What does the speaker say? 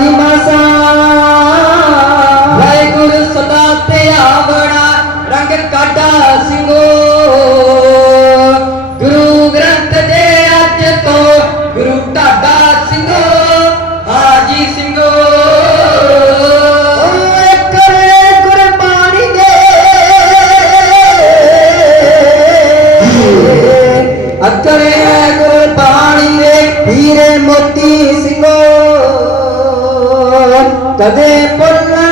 ਨਿਵਾਸਾ ਵਾਹਿਗੁਰ ਸਦਾ ਧਿਆਵਣਾ ਰੰਗ ਕਾਟਾ ਸਿੰਘੋ। ਗੁਰੂ ਗ੍ਰੰਥ ਦੇ ਅੱਜ ਤੋਂ ਗੁਰੂ ਢਾਡਾ ਸਿੰਘੋ, ਹਾਜੀ ਸਿੰਘੋ। ਅਕਰੇ ਗੁਰ Tadepan